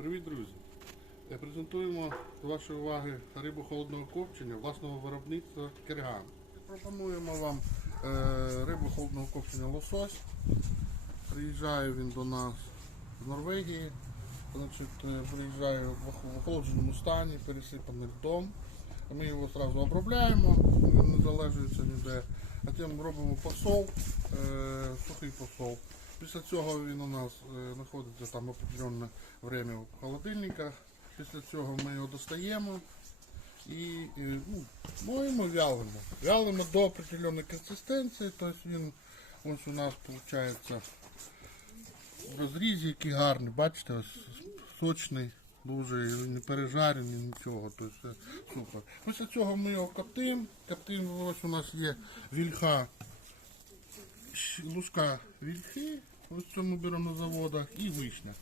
Привіт, друзі! Е, Презентуємо до вашої уваги рибу холодного копчення власного виробництва Керган. Пропонуємо вам е, рибу холодного копчення лосось. Приїжджає він до нас з Норвегії. Значить, е, приїжджає в охолодженому стані, пересипаний льдом. Ми його одразу обробляємо, не залежується ніде. А потім робимо посол, сухий посол. Після цього він у нас е, знаходиться там определенне время в холодильниках. Після цього ми його достаємо і, і ну, моємо, вялимо. Вялимо до определенної консистенції, тобто він ось у нас виходить в розрізі, який гарний, бачите, ось сочний, дуже не пережарений, нічого. Тобто супер. Після цього ми його коптимо. Коптимо, ось у нас є вільха, лужка вільхи, ось це ми беремо на заводах, і вишня.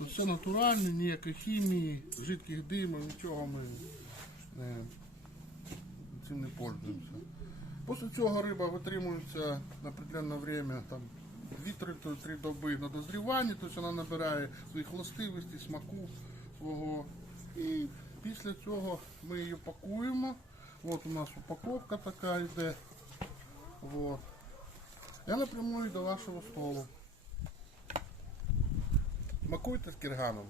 Все натуральне, ніякої хімії, жидких димів, нічого ми не, цим не пользуємося. Після цього риба витримується на определенне время, там 2-3 доби на дозріванні, тобто вона набирає своїх властивостей, смаку свого. І після цього ми її пакуємо. От у нас упаковка така йде. От. Я напрямую до вашого столу. Макуйте з кірганом.